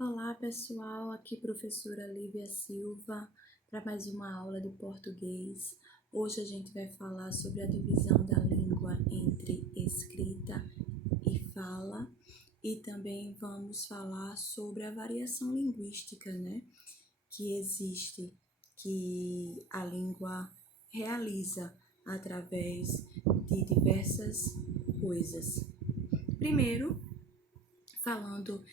Olá pessoal, aqui professora Lívia Silva para mais uma aula de português. Hoje a gente vai falar sobre a divisão da língua entre escrita e fala e também vamos falar sobre a variação linguística, que existe, que a língua realiza através de diversas coisas. Primeiro, falando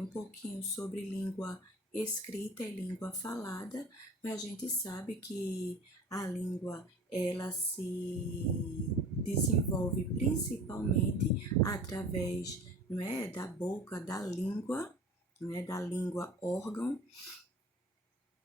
um pouquinho sobre língua escrita e língua falada, a gente sabe que a língua ela se desenvolve principalmente através, não é, da boca, da língua, não é, da língua órgão,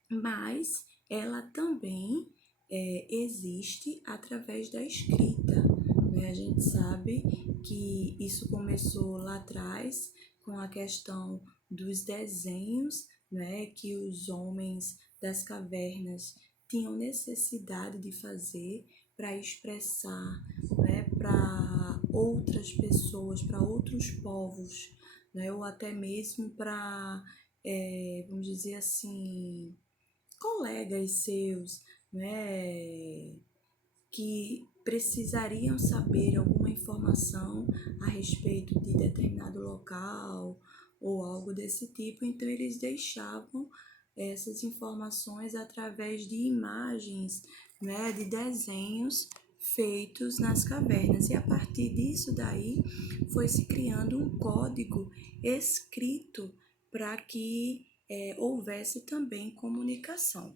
mas ela também existe através da escrita. Né? A gente sabe que isso começou lá atrás com a questão dos desenhos, né, que os homens das cavernas tinham necessidade de fazer para expressar, né, para outras pessoas, para outros povos, né, ou até mesmo para, vamos dizer assim, colegas seus, né, que precisariam saber alguma informação a respeito de determinado local ou algo desse tipo, então eles deixavam essas informações através de imagens, né, de desenhos feitos nas cavernas. E a partir disso daí foi se criando um código escrito para que houvesse também comunicação.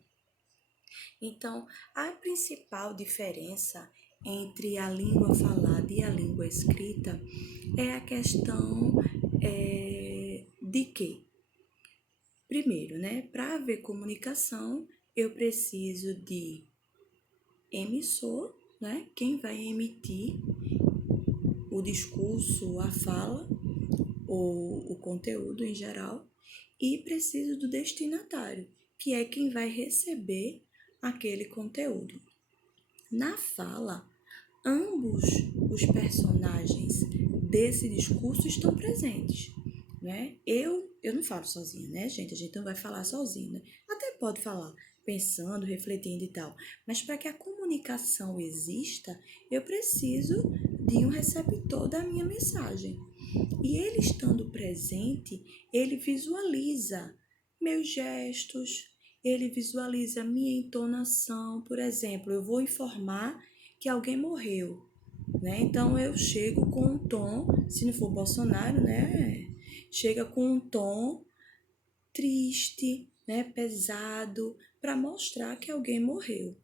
Então, a principal diferença entre a língua falada e a língua escrita é a questão de que, primeiro, né, para haver comunicação, eu preciso de emissor, né, quem vai emitir o discurso, a fala ou o conteúdo em geral, e preciso do destinatário, que é quem vai receber aquele conteúdo. Na fala, ambos os personagens desse discurso estão presentes, né? Eu não falo sozinha, né, gente? A gente não vai falar sozinho, né? Até pode falar pensando, refletindo e tal, mas para que a comunicação exista, eu preciso de um receptor da minha mensagem. E ele estando presente, ele visualiza meus gestos, ele visualiza minha entonação. Por exemplo, eu vou informar que alguém morreu, né? Então eu chego com um tom, se não for Bolsonaro, né? Chega com um tom triste, né? Pesado, para mostrar que alguém morreu.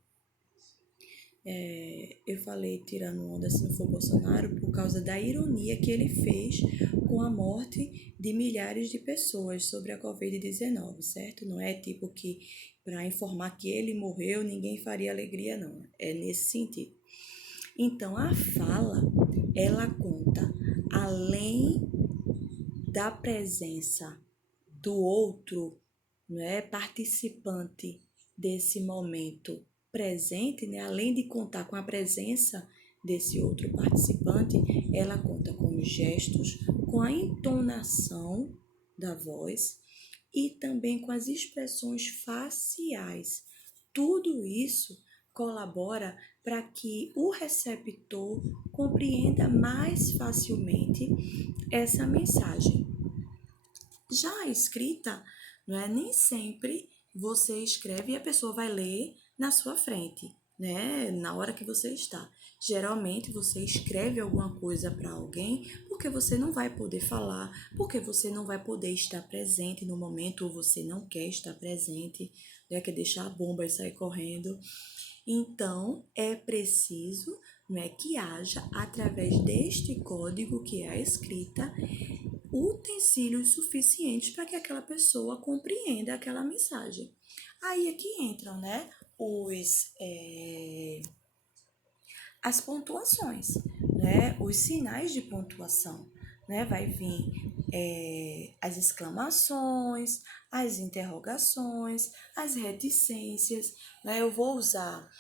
Eu falei tirando onda se não for Bolsonaro por causa da ironia que ele fez com a morte de milhares de pessoas sobre a Covid-19, certo? Não é tipo que para informar que ele morreu ninguém faria alegria, não. É nesse sentido. Então, a fala, ela conta, além da presença do outro, né, participante desse momento presente, né, além de contar com a presença desse outro participante, ela conta com os gestos, com a entonação da voz e também com as expressões faciais. Tudo isso colabora para que o receptor compreenda mais facilmente essa mensagem. Já a escrita, não é, nem sempre você escreve e a pessoa vai ler na sua frente, né? Na hora que você está. Geralmente você escreve alguma coisa para alguém porque você não vai poder falar, porque você não vai poder estar presente no momento ou você não quer estar presente, né? Quer deixar a bomba e sair correndo. Então, é preciso, né, que haja, através deste código que é a escrita, utensílios suficientes para que aquela pessoa compreenda aquela mensagem. Aí é que entram, né, as pontuações, né, os sinais de pontuação, né, vai vir as exclamações, as interrogações, as reticências, né, eu vou usar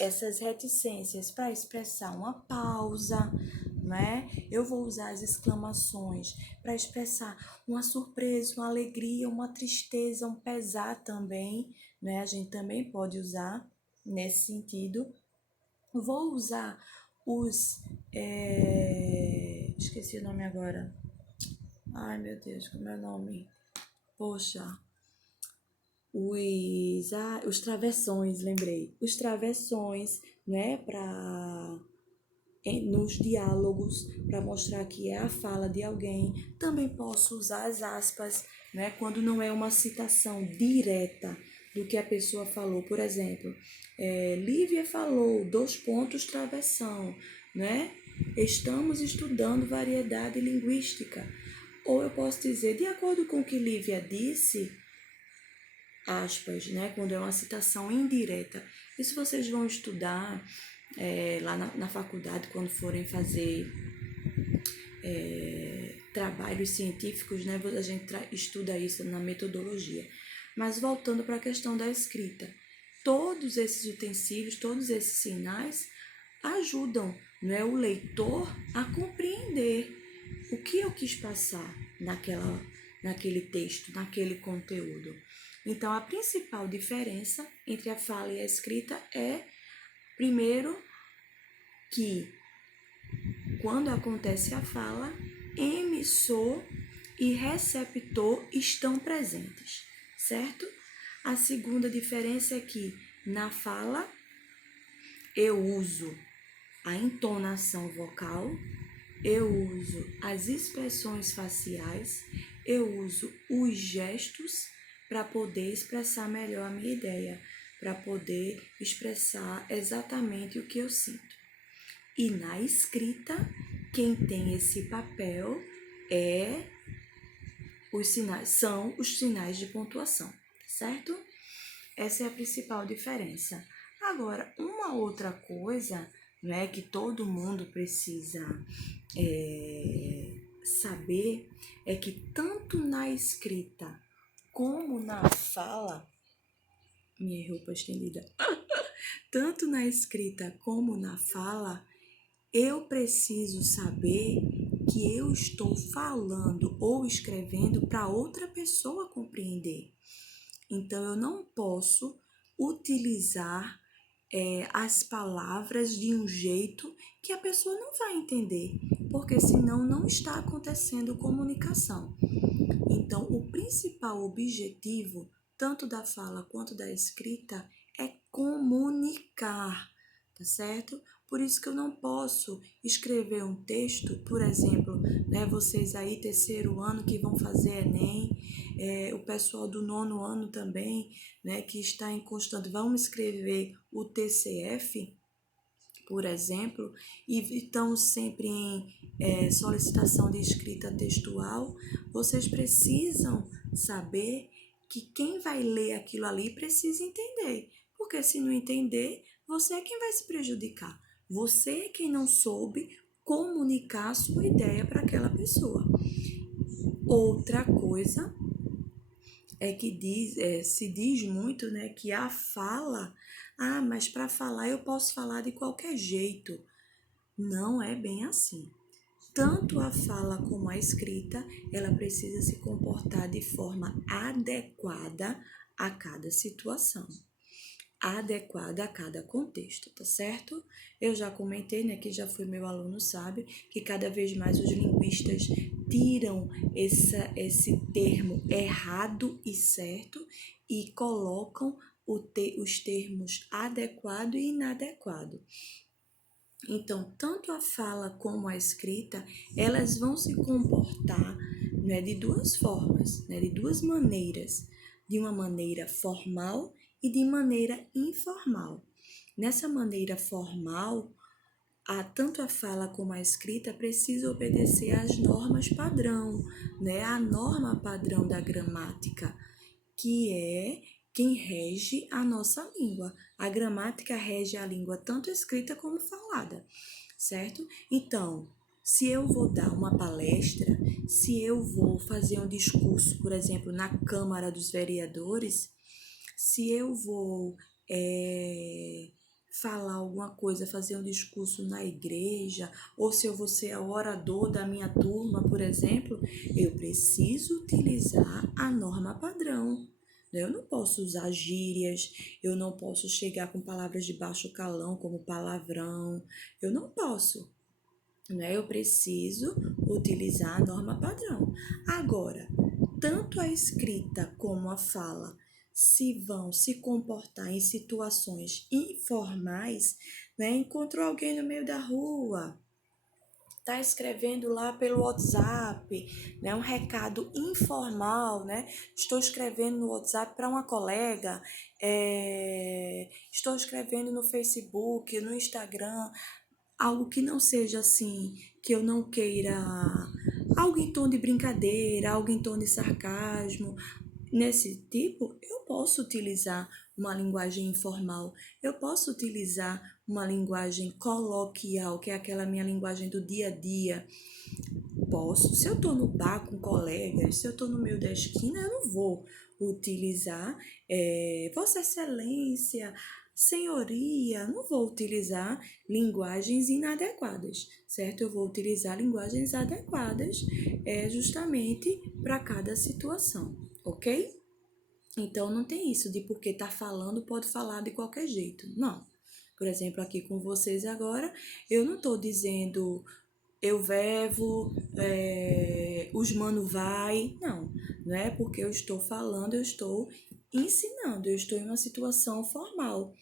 essas reticências para expressar uma pausa, né? Eu vou usar as exclamações para expressar uma surpresa, uma alegria, uma tristeza, um pesar também, né? A gente também pode usar nesse sentido. Vou usar os... Esqueci o nome agora. Ai, meu Deus, como é o nome? Poxa, os travessões, lembrei. Os travessões, né, nos diálogos, para mostrar que é a fala de alguém. Também posso usar as aspas, né, quando não é uma citação direta do que a pessoa falou. Por exemplo, Lívia falou, travessão, né? Estamos estudando variedade linguística. Ou eu posso dizer, de acordo com o que Lívia disse, aspas, né? Quando é uma citação indireta. Isso vocês vão estudar lá na faculdade, quando forem fazer trabalhos científicos, né? A gente estuda isso na metodologia. Mas voltando para a questão da escrita, todos esses utensílios, todos esses sinais ajudam, né, o leitor a compreender o que eu quis passar naquele texto, naquele conteúdo. Então, a principal diferença entre a fala e a escrita é, primeiro, que quando acontece a fala, emissor e receptor estão presentes, certo? A segunda diferença é que na fala eu uso a entonação vocal, eu uso as expressões faciais, eu uso os gestos para poder expressar melhor a minha ideia, para poder expressar exatamente o que eu sinto. E na escrita, quem tem esse papel são os sinais de pontuação, certo? Essa é a principal diferença. Agora, uma outra coisa, né, que todo mundo precisa saber é que tanto na escrita como na fala, minha roupa estendida, tanto na escrita como na fala, eu preciso saber que eu estou falando ou escrevendo para outra pessoa compreender. Então, eu não posso utilizar as palavras de um jeito que a pessoa não vai entender, porque senão não está acontecendo comunicação. Então, o principal objetivo, tanto da fala quanto da escrita, é comunicar, tá certo? Por isso que eu não posso escrever um texto, por exemplo, né, vocês aí, terceiro ano, que vão fazer Enem, o pessoal do nono ano também, né, que está em constante, vão escrever o TCF, por exemplo, e estão sempre em solicitação de escrita textual, vocês precisam saber que quem vai ler aquilo ali precisa entender, porque se não entender, você é quem vai se prejudicar. Você é quem não soube comunicar a sua ideia para aquela pessoa. Outra coisa é que se diz muito, né, que a fala, mas para falar eu posso falar de qualquer jeito. Não é bem assim. Tanto a fala como a escrita, ela precisa se comportar de forma adequada a cada situação, adequada a cada contexto, tá certo? Eu já comentei, né, que já foi meu aluno, sabe, que cada vez mais os linguistas tiram esse termo errado e certo e colocam os termos adequado e inadequado. Então, tanto a fala como a escrita, elas vão se comportar, né, de duas formas, né, de duas maneiras, de uma maneira formal e de maneira informal. Nessa maneira formal, tanto a fala como a escrita precisa obedecer às normas padrão, né, a norma padrão da gramática, que é quem rege a nossa língua. A gramática rege a língua tanto escrita como falada, certo? Então, se eu vou dar uma palestra, se eu vou fazer um discurso, por exemplo, na Câmara dos Vereadores, se eu vou falar alguma coisa, fazer um discurso na igreja, ou se eu vou ser o orador da minha turma, por exemplo, eu preciso utilizar a norma padrão. Eu não posso usar gírias, eu não posso chegar com palavras de baixo calão, como palavrão, eu não posso. Eu preciso utilizar a norma padrão. Agora, tanto a escrita como a fala, se vão se comportar em situações informais, encontrou alguém no meio da rua, está escrevendo lá pelo WhatsApp, um recado informal, estou escrevendo no WhatsApp para uma colega, estou escrevendo no Facebook, no Instagram, algo que não seja assim, que eu não queira, algo em tom de brincadeira, algo em tom de sarcasmo. Nesse tipo, eu posso utilizar uma linguagem informal, eu posso utilizar uma linguagem coloquial, que é aquela minha linguagem do dia a dia. Posso, se eu estou no bar com colegas, se eu estou no meio da esquina, eu não vou utilizar Vossa Excelência, Senhoria, não vou utilizar linguagens inadequadas, certo? Eu vou utilizar linguagens adequadas justamente para cada situação, ok? Então, não tem isso de porque tá falando, pode falar de qualquer jeito. Não. Por exemplo, aqui com vocês agora, eu não estou dizendo eu vevo, os mano vai. Não é porque eu estou falando, eu estou ensinando, eu estou em uma situação formal.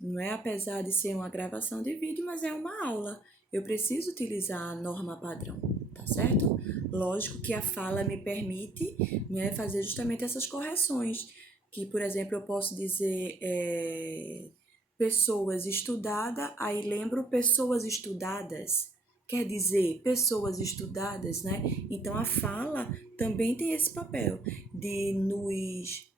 Não é apesar de ser uma gravação de vídeo, mas é uma aula. Eu preciso utilizar a norma padrão, tá certo? Lógico que a fala me permite, fazer justamente essas correções. Que, por exemplo, eu posso dizer pessoas estudadas, aí lembro pessoas estudadas. Quer dizer, pessoas estudadas, Então, a fala também tem esse papel de nos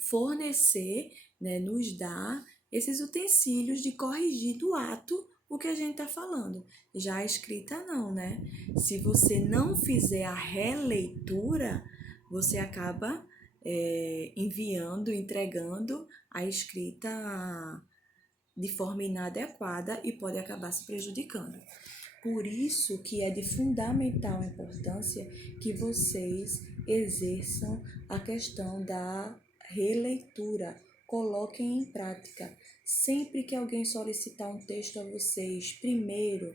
fornecer, nos dar esses utensílios de corrigir do ato o que a gente está falando. Já a escrita não, Se você não fizer a releitura, você acaba enviando, entregando a escrita de forma inadequada e pode acabar se prejudicando. Por isso que é de fundamental importância que vocês exerçam a questão da releitura, coloquem em prática. Sempre que alguém solicitar um texto a vocês, primeiro,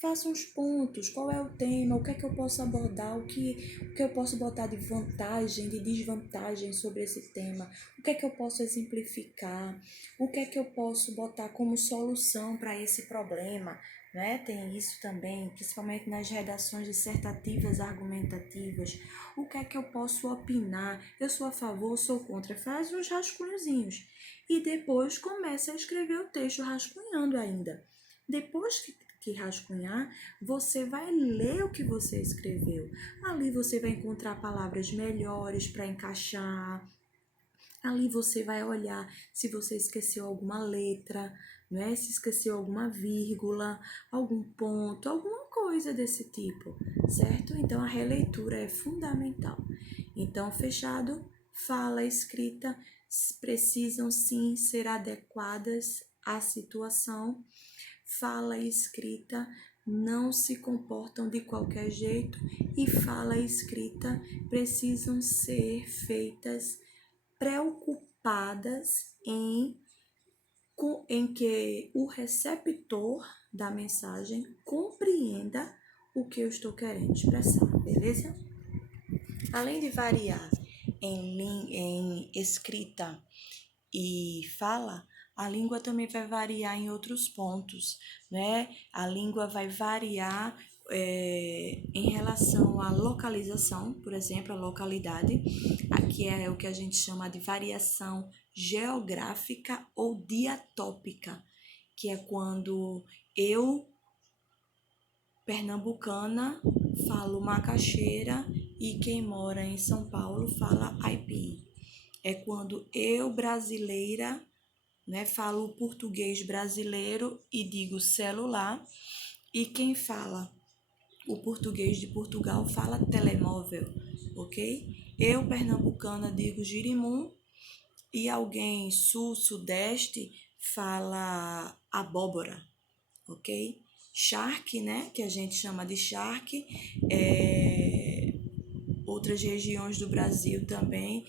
façam os pontos, qual é o tema, o que é que eu posso abordar, o que eu posso botar de vantagem, de desvantagem sobre esse tema, o que é que eu posso exemplificar, o que é que eu posso botar como solução para esse problema. Tem isso também, principalmente nas redações dissertativas argumentativas. O que é que eu posso opinar? Eu sou a favor, sou contra? Faz uns rascunhozinhos. E depois começa a escrever o texto rascunhando ainda. Depois que rascunhar, você vai ler o que você escreveu. Ali você vai encontrar palavras melhores para encaixar. Ali você vai olhar se você esqueceu alguma letra, se esqueceu alguma vírgula, algum ponto, alguma coisa desse tipo, certo? Então, a releitura é fundamental. Então, fechado, fala, escrita, precisam sim ser adequadas à situação. Fala e escrita não se comportam de qualquer jeito e fala e escrita precisam ser feitas preocupadas em que o receptor da mensagem compreenda o que eu estou querendo expressar, beleza? Além de variar em escrita e fala, a língua também vai variar em outros pontos, A língua vai variar em relação à localização, por exemplo, a localidade, aqui é o que a gente chama de variação geográfica ou diatópica, que é quando eu, pernambucana, falo macaxeira e quem mora em São Paulo fala aipim. É quando eu, brasileira, falo o português brasileiro e digo celular, e quem fala o português de Portugal fala telemóvel, ok? Eu, pernambucana, digo girimum, e alguém sul-sudeste fala abóbora, ok? Charque, né, que a gente chama de charque, outras regiões do Brasil também,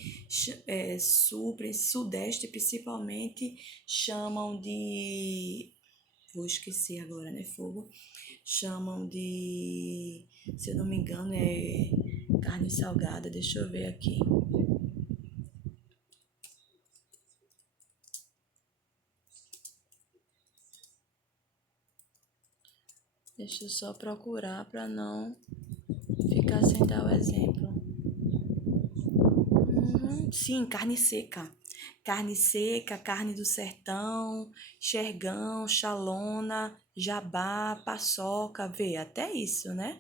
sul, sudeste principalmente, chamam de... Vou esquecer agora, né, fogo? Chamam de... Se eu não me engano, é carne salgada. Deixa eu ver aqui. Deixa eu só procurar para não ficar sem dar o exemplo. Sim, carne seca. Carne seca, carne do sertão, xergão, xalona, jabá, paçoca, vê, até isso, né?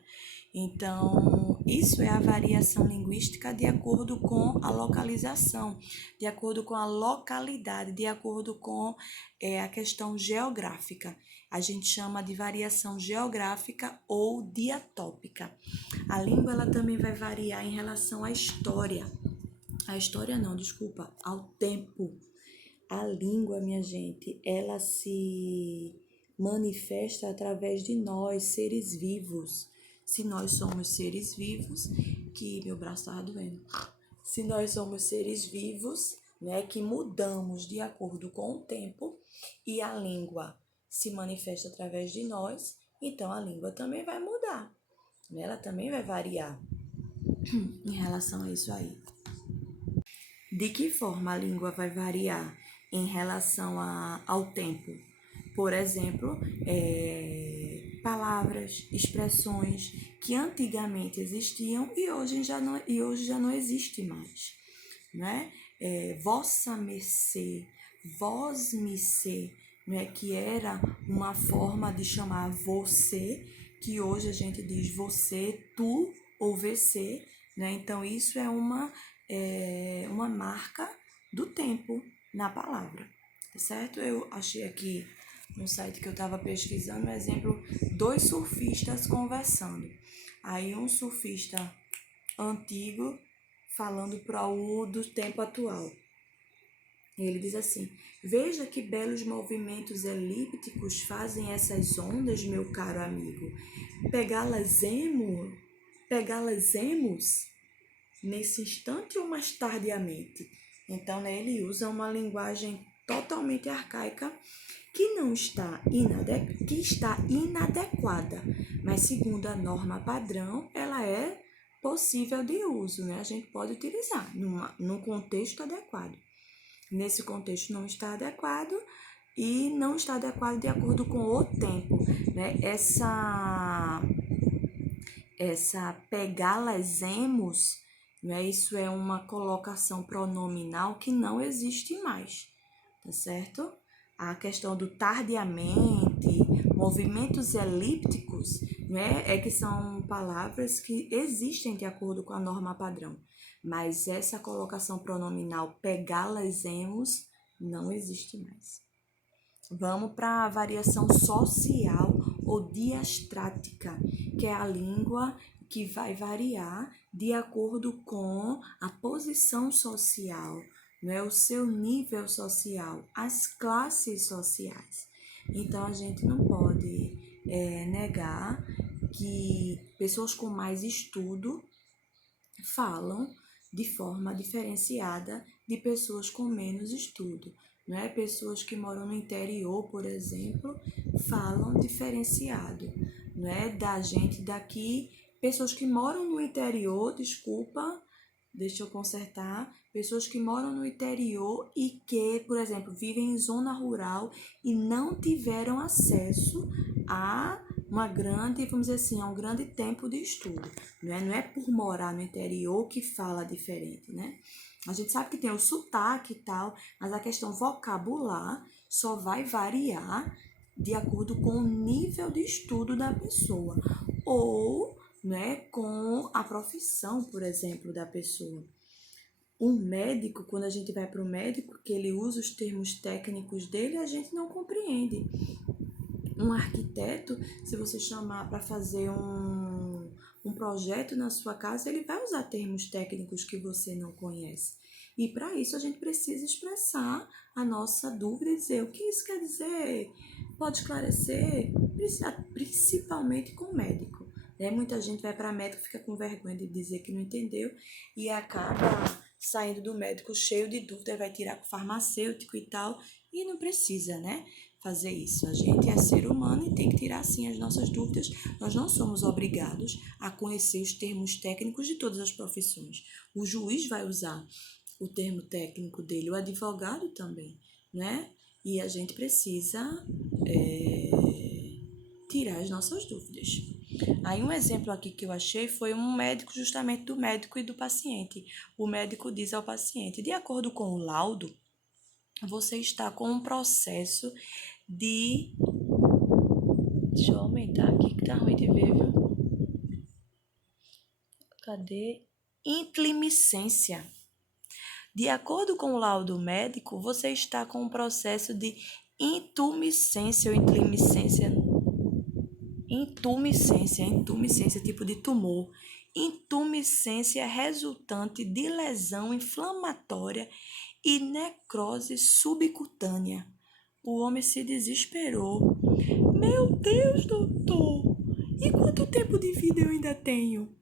Então, isso é a variação linguística de acordo com a localização, de acordo com a localidade, de acordo com a questão geográfica. A gente chama de variação geográfica ou diatópica. A língua ela também vai variar em relação à história. A história não, desculpa, ao tempo. A língua, minha gente, ela se manifesta através de nós, seres vivos. Se nós somos seres vivos, que meu braço estava doendo. Se nós somos seres vivos, né, que mudamos de acordo com o tempo e a língua se manifesta através de nós, então a língua também vai mudar, né? Ela também vai variar em relação a isso aí. De que forma a língua vai variar em relação ao tempo? Por exemplo, palavras, expressões que antigamente existiam e hoje já não existe mais, né? Vossa mercê, vós mercê, né? Que era uma forma de chamar você, que hoje a gente diz você, tu ou você, né? Então isso é uma marca do tempo na palavra, tá certo? Eu achei aqui no site que eu estava pesquisando, um exemplo, 2 surfistas conversando. Aí um surfista antigo falando para o do tempo atual. Ele diz assim: veja que belos movimentos elípticos fazem essas ondas, meu caro amigo. Pegá-las-emos nesse instante ou mais tardiamente. Então, né, ele usa uma linguagem totalmente arcaica que está inadequada, mas segundo a norma padrão, ela é possível de uso, né? A gente pode utilizar num contexto adequado. Nesse contexto não está adequado e não está adequado de acordo com o tempo, né? Essa pegá-las-emos, né? Isso é uma colocação pronominal que não existe mais, tá certo? A questão do tardiamente, movimentos elípticos, né? É que são palavras que existem de acordo com a norma padrão, mas essa colocação pronominal pegá-las-emos não existe mais. Vamos para a variação social ou diastrática, que é a língua que vai variar de acordo com a posição social, né? O seu nível social, as classes sociais. Então, a gente não pode negar que pessoas com mais estudo falam de forma diferenciada de pessoas com menos estudo, né? Pessoas que moram no interior, por exemplo, falam diferenciado, né? Da gente daqui, pessoas que moram no interior, desculpa, deixa eu consertar, pessoas que moram no interior e que, por exemplo, vivem em zona rural e não tiveram acesso a uma grande, vamos dizer assim, a um grande tempo de estudo, né? Não é por morar no interior que fala diferente, né? A gente sabe que tem o sotaque e tal, mas a questão vocabular só vai variar de acordo com o nível de estudo da pessoa ou, né, com a profissão, por exemplo, da pessoa. Um médico, quando a gente vai para o médico, que ele usa os termos técnicos dele, a gente não compreende. Um arquiteto, se você chamar para fazer um projeto na sua casa, ele vai usar termos técnicos que você não conhece. E para isso a gente precisa expressar a nossa dúvida e dizer o que isso quer dizer, pode esclarecer, principalmente com o médico. Né? Muita gente vai para médico, fica com vergonha de dizer que não entendeu e acaba saindo do médico cheio de dúvida, vai tirar com o farmacêutico e tal, e não precisa, né? Fazer isso. A gente é ser humano e tem que tirar sim as nossas dúvidas. Nós não somos obrigados a conhecer os termos técnicos de todas as profissões. O juiz vai usar o termo técnico dele, o advogado também, né? E a gente precisa tirar as nossas dúvidas. Aí um exemplo aqui que eu achei foi um médico, justamente do médico e do paciente. O médico diz ao paciente, de acordo com o laudo, você está com um processo de... Deixa eu aumentar aqui que tá ruim de ver, viu? Cadê? Intumiscência. De acordo com o laudo médico, você está com um processo de intumescência ou intumiscência. Intumescência, tipo de tumor. Intumescência resultante de lesão inflamatória e necrose subcutânea. O homem se desesperou. Meu Deus, doutor! E quanto tempo de vida eu ainda tenho?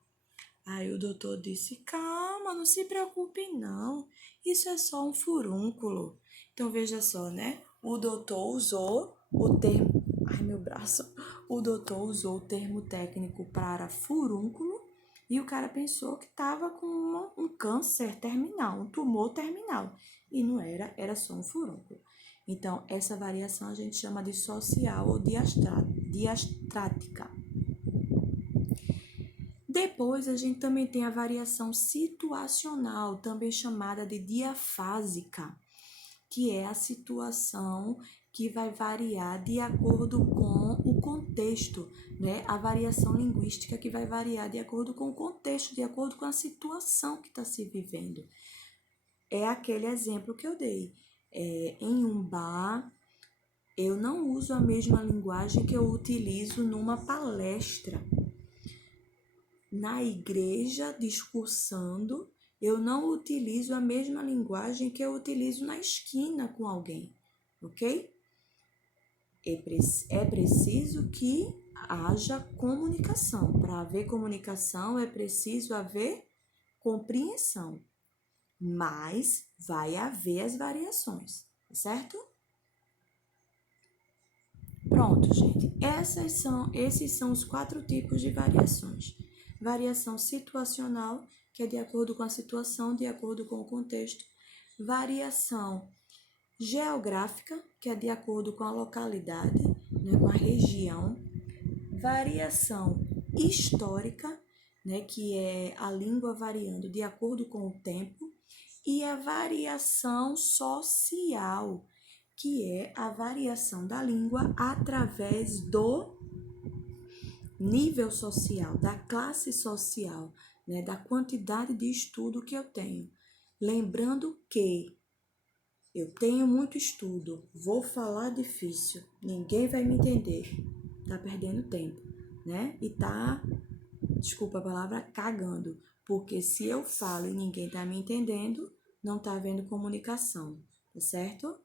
Aí o doutor disse, calma, não se preocupe não, isso é só um furúnculo. Então veja só, né? O doutor usou o termo, ai meu braço, o doutor usou o termo técnico para furúnculo e o cara pensou que estava com um câncer terminal, um tumor terminal. E não era, era só um furúnculo. Então essa variação a gente chama de social ou diastrática. Depois, a gente também tem a variação situacional, também chamada de diafásica, que é a situação que vai variar de acordo com o contexto, né? A variação linguística que vai variar de acordo com o contexto, de acordo com a situação que está se vivendo. É aquele exemplo que eu dei. Em um bar, eu não uso a mesma linguagem que eu utilizo numa palestra. Na igreja, discursando, eu não utilizo a mesma linguagem que eu utilizo na esquina com alguém, ok? É preciso que haja comunicação. Para haver comunicação, é preciso haver compreensão. Mas vai haver as variações, certo? Pronto, gente. Esses são os 4 tipos de variações. Variação situacional, que é de acordo com a situação, de acordo com o contexto. Variação geográfica, que é de acordo com a localidade, né, com a região. Variação histórica, né, que é a língua variando de acordo com o tempo. E a variação social, que é a variação da língua através do nível social, da classe social, né, da quantidade de estudo que eu tenho. Lembrando que eu tenho muito estudo, vou falar difícil, ninguém vai me entender, tá perdendo tempo, né? E tá, desculpa a palavra, cagando, porque se eu falo e ninguém tá me entendendo, não tá havendo comunicação, tá certo?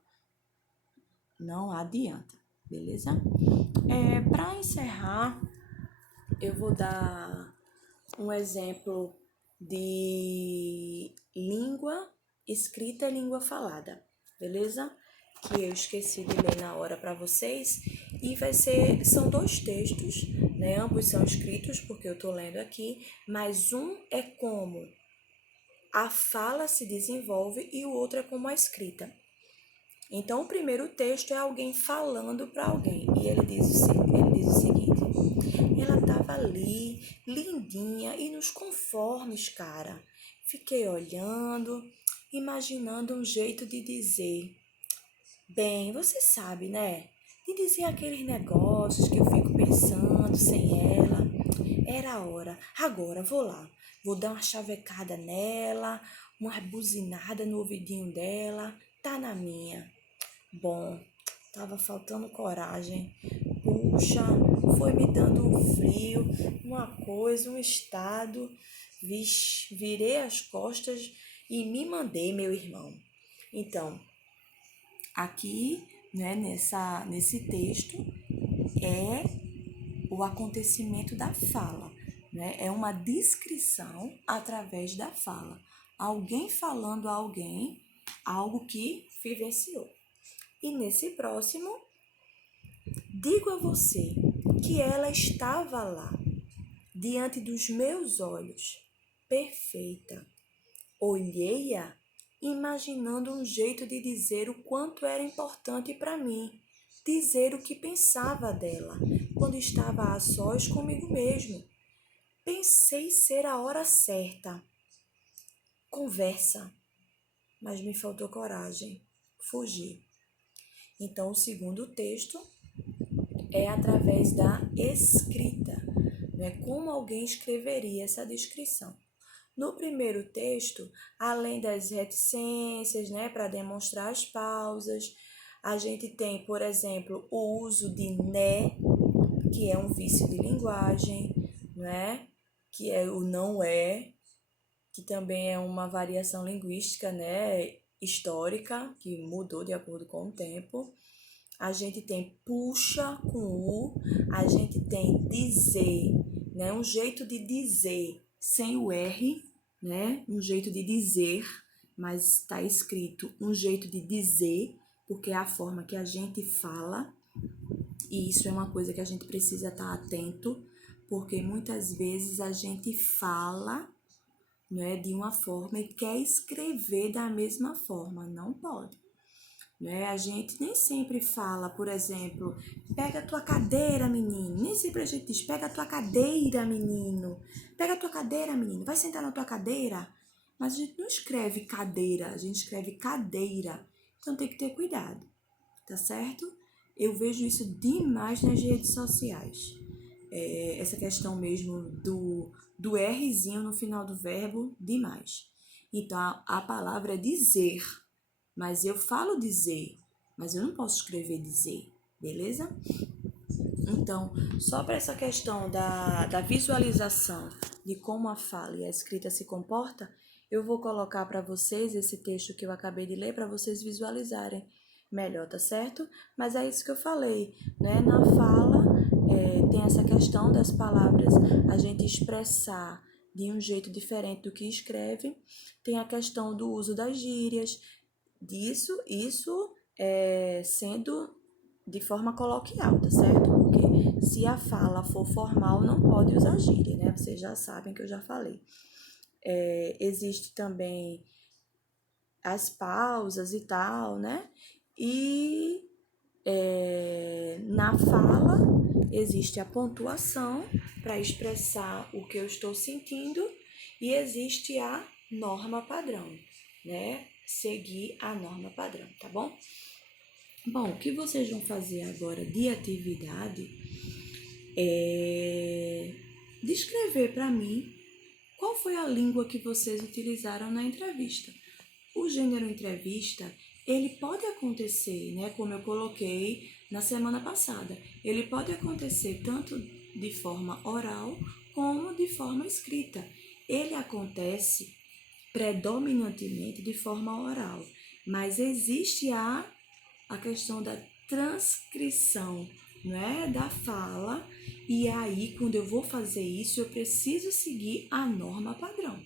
Não adianta, beleza? Para encerrar, eu vou dar um exemplo de língua escrita e língua falada, beleza? Que eu esqueci de ler na hora para vocês. E são 2 textos, né? Ambos são escritos porque eu tô lendo aqui, mas um é como a fala se desenvolve e o outro é como a escrita. Então, o primeiro texto é alguém falando para alguém. E ele diz o seguinte: ela estava ali, lindinha e nos conformes, cara. Fiquei olhando, imaginando um jeito de dizer. Bem, você sabe, né? De dizer aqueles negócios que eu fico pensando sem ela. Era a hora. Agora vou lá. Vou dar uma chavecada nela, uma buzinada no ouvidinho dela. Tá na minha. Bom, tava faltando coragem. puxa, foi me dando um frio, uma coisa, um estado. Vixe, virei as costas e me mandei, meu irmão. Então, aqui, né, nesse texto, é o acontecimento da fala, né? É uma descrição através da fala. Alguém falando a alguém algo que vivenciou. E nesse próximo, digo a você que ela estava lá, diante dos meus olhos, perfeita. Olhei-a, imaginando um jeito de dizer o quanto era importante para mim, dizer o que pensava dela, quando estava a sós comigo mesmo. Pensei ser a hora certa. Conversa, mas me faltou coragem. Fugi. Então, o segundo texto é através da escrita, né? Como alguém escreveria essa descrição. No primeiro texto, além das reticências, né, para demonstrar as pausas, a gente tem, por exemplo, o uso de né, que é um vício de linguagem, né, que é o não é, que também é uma variação linguística, né, histórica, que mudou de acordo com o tempo. A gente tem puxa com u, a gente tem dizer, né, um jeito de dizer sem o R, né, um jeito de dizer, mas está escrito um jeito de dizer, porque é a forma que a gente fala, e isso é uma coisa que a gente precisa estar atento, porque muitas vezes a gente fala, né, de uma forma e quer escrever da mesma forma, não pode. Né? A gente nem sempre fala, por exemplo, pega a tua cadeira, menino. Nem sempre a gente diz, pega a tua cadeira, menino. Pega a tua cadeira, menino. Vai sentar na tua cadeira. Mas a gente não escreve cadeira, a gente escreve cadeira. Então tem que ter cuidado, tá certo? Eu vejo isso demais nas redes sociais. Essa questão mesmo do Rzinho no final do verbo, demais. Então a palavra é dizer. Mas eu falo dizer, mas eu não posso escrever dizer, beleza? Então, só para essa questão da visualização de como a fala e a escrita se comporta, eu vou colocar para vocês esse texto que eu acabei de ler para vocês visualizarem melhor, tá certo? Mas é isso que eu falei, né? Na fala tem essa questão das palavras, a gente expressar de um jeito diferente do que escreve, tem a questão do uso das gírias, isso sendo de forma coloquial, tá certo? Porque se a fala for formal, não pode usar gíria, né? Vocês já sabem que eu já falei. Existe também as pausas e tal, né? E na fala existe a pontuação para expressar o que eu estou sentindo e existe a norma padrão, né? Seguir a norma padrão, tá bom? Bom, o que vocês vão fazer agora de atividade é descrever para mim qual foi a língua que vocês utilizaram na entrevista. O gênero entrevista, ele pode acontecer, né, como eu coloquei na semana passada, ele pode acontecer tanto de forma oral como de forma escrita. Ele acontece predominantemente de forma oral, mas existe a questão da transcrição, né, da fala, e aí quando eu vou fazer isso, eu preciso seguir a norma padrão.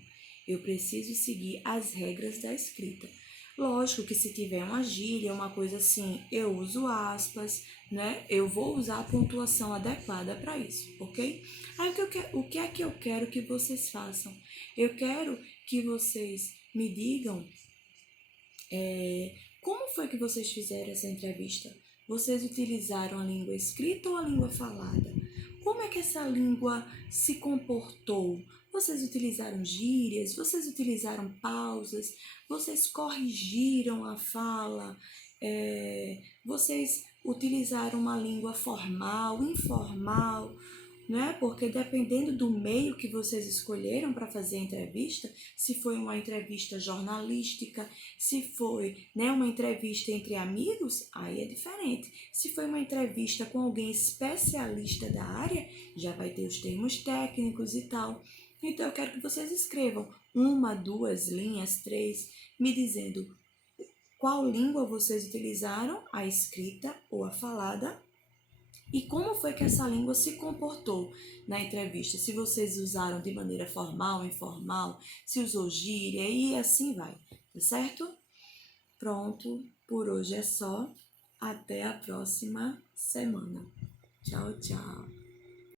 Eu preciso seguir as regras da escrita. Lógico que se tiver uma gíria, uma coisa assim, eu uso aspas, né? Eu vou usar a pontuação adequada para isso, ok? Aí o que é que eu quero que vocês façam? Eu quero que vocês me digam como foi que vocês fizeram essa entrevista? Vocês utilizaram a língua escrita ou a língua falada? Como é que essa língua se comportou? Vocês utilizaram gírias? Vocês utilizaram pausas? Vocês corrigiram a fala? Vocês utilizaram uma língua formal, informal? não é? Porque dependendo do meio que vocês escolheram para fazer a entrevista, se foi uma entrevista jornalística, se foi, né, uma entrevista entre amigos, aí é diferente. Se foi uma entrevista com alguém especialista da área, já vai ter os termos técnicos e tal. Então eu quero que vocês escrevam 1, 2 linhas, 3, me dizendo qual língua vocês utilizaram, a escrita ou a falada, e como foi que essa língua se comportou na entrevista? Se vocês usaram de maneira formal, informal, se usou gíria e assim vai, tá certo? Pronto, por hoje é só. Até a próxima semana. Tchau, tchau.